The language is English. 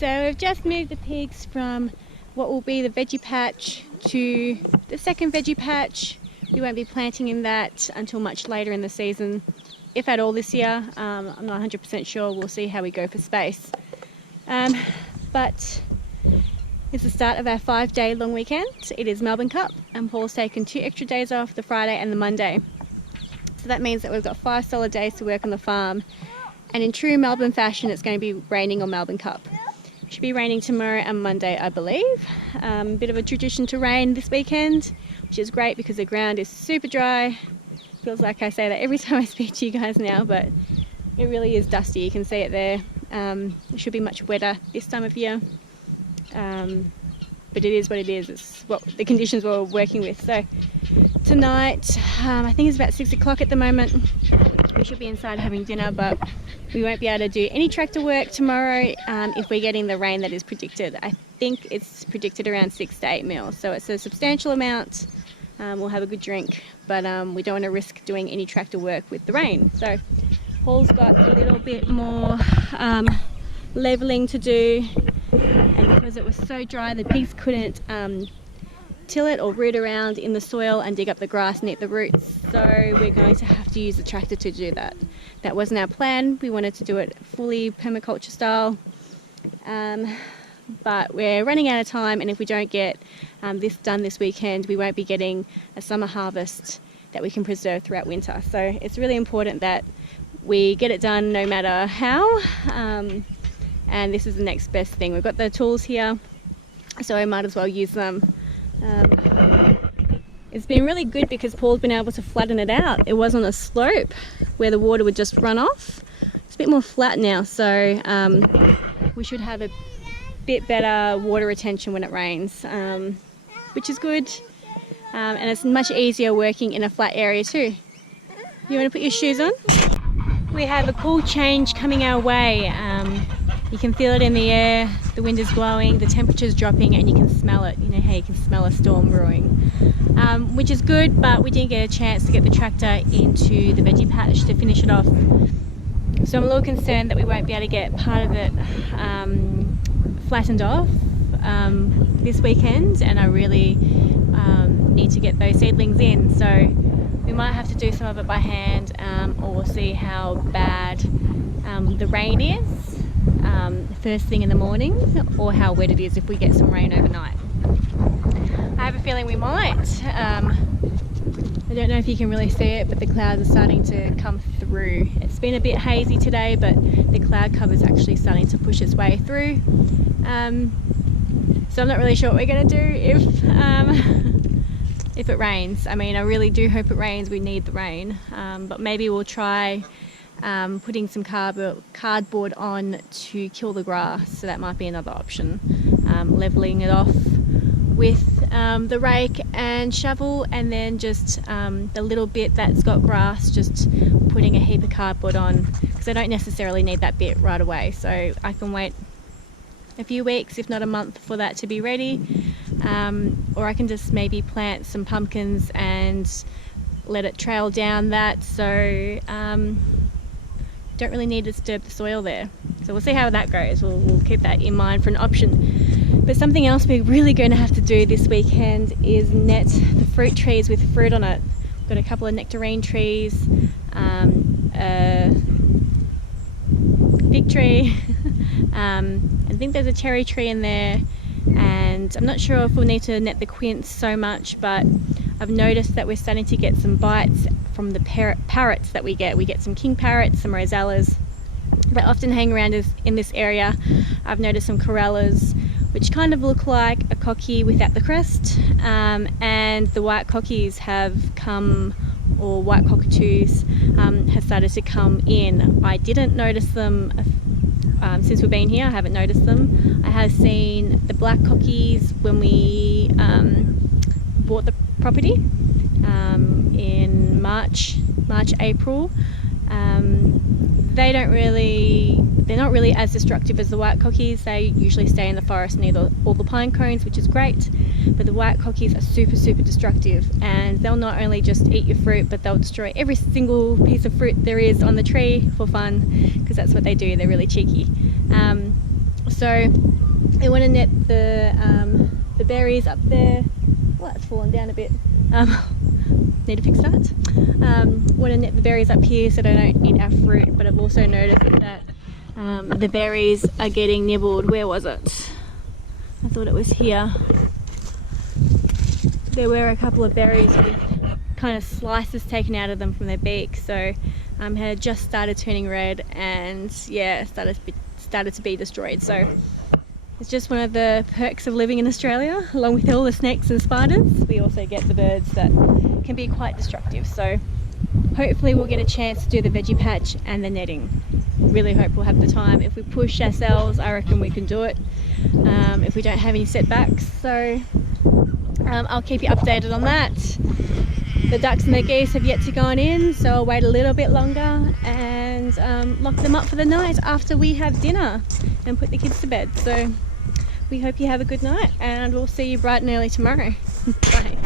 So we've just moved the pigs from what will be the veggie patch to the second veggie patch. We won't be planting in that until much later in the season, if at all this year. I'm not 100% sure. We'll see how we go for space. But it's the start of our 5-day long weekend. It is Melbourne Cup, and Paul's taken 2 extra days off, the Friday and the Monday. So that means that we've got 5 solid days to work on the farm. And in true Melbourne fashion, it's going to be raining on Melbourne Cup. It should be raining tomorrow and Monday, I believe. Bit of a tradition to rain this weekend, which is great because the ground is super dry. Feels like I say that every time I speak to you guys now, but it really is dusty. You can see it there. It should be much wetter this time of year. But it is what it is. It's what the conditions we're working with. So tonight, I think it's about 6 o'clock at the moment. We should be inside having dinner, but we won't be able to do any tractor work tomorrow if we're getting the rain that is predicted. I think it's predicted around 6 to 8 mil, so it's a substantial amount. We'll have a good drink, but we don't want to risk doing any tractor work with the rain. So Paul's got a little bit more levelling to do, and because it was so dry, the pigs couldn't till it or root around in the soil and dig up the grass and eat the roots, so we're going to have to use the tractor to do that. That wasn't our plan. We wanted to do it fully permaculture style, but we're running out of time, and if we don't get this done this weekend, we won't be getting a summer harvest that we can preserve throughout winter. So it's really important that we get it done no matter how, and this is the next best thing. We've got the tools here, so I might as well use them. It's been really good because Paul's been able to flatten it out. It was on a slope where the water would just run off. It's a bit more flat now, so we should have a bit better water retention when it rains, which is good. And it's much easier working in a flat area too. You want to put your shoes on? We have a cool change coming our way. You can feel it in the air, the wind is blowing, the temperature's dropping, and you can smell it. You know how you can smell a storm brewing, which is good, but we didn't get a chance to get the tractor into the veggie patch to finish it off. So I'm a little concerned that we won't be able to get part of it flattened off this weekend, and I really need to get those seedlings in. So we might have to do some of it by hand, or we'll see how bad the rain is first thing in the morning, or how wet it is if we get some rain overnight. I have a feeling we might. I don't know if you can really see it, but the clouds are starting to come through. It's been a bit hazy today, but the cloud cover is actually starting to push its way through. So I'm not really sure what we're going to do if it rains. I mean, I really do hope it rains. We need the rain, but maybe we'll try putting some cardboard on to kill the grass, so that might be another option. Leveling it off with the rake and shovel, and then just the little bit that's got grass, just putting a heap of cardboard on, because I don't necessarily need that bit right away, so I can wait a few weeks, if not a month, for that to be ready. Or I can just maybe plant some pumpkins and let it trail down that, so don't really need to disturb the soil there. So we'll see how that goes. We'll keep that in mind for an option. But something else we're really going to have to do this weekend is net the fruit trees with fruit on it. We've got a couple of nectarine trees, a fig tree, I think there's a cherry tree in there, and I'm not sure if we'll need to net the quince so much, but I've noticed that we're starting to get some bites from the parrots that we get. We get some king parrots, some rosellas that often hang around in this area. I've noticed some corellas, which kind of look like a cocky without the crest, and the white cockies have come, or white cockatoos have started to come in. I didn't notice them since we've been here. I haven't noticed them. I have seen the black cockies when we bought the property in March, April. They're not really as destructive as the white cockies. They usually stay in the forest near all the pine cones, which is great, but the white cockies are super destructive, and they'll not only just eat your fruit, but they'll destroy every single piece of fruit there is on the tree for fun, because that's what they do. They're really cheeky. So I want to net the berries up there. Well, that's fallen down a bit. Need to fix that. Want to net the berries up here so they don't eat our fruit, but I've also noticed that the berries are getting nibbled. Where was it? I thought it was here. There were a couple of berries with kind of slices taken out of them from their beak, so had just started turning red and yeah, started to be destroyed. So it's just one of the perks of living in Australia. Along with all the snakes and spiders, we also get the birds that can be quite destructive. So hopefully we'll get a chance to do the veggie patch and the netting. Really hope we'll have the time. If we push ourselves, I reckon we can do it, if we don't have any setbacks. So I'll keep you updated on that. The ducks and the geese have yet to go in, so I'll wait a little bit longer and lock them up for the night after we have dinner and put the kids to bed. So we hope you have a good night, and we'll see you bright and early tomorrow. Bye.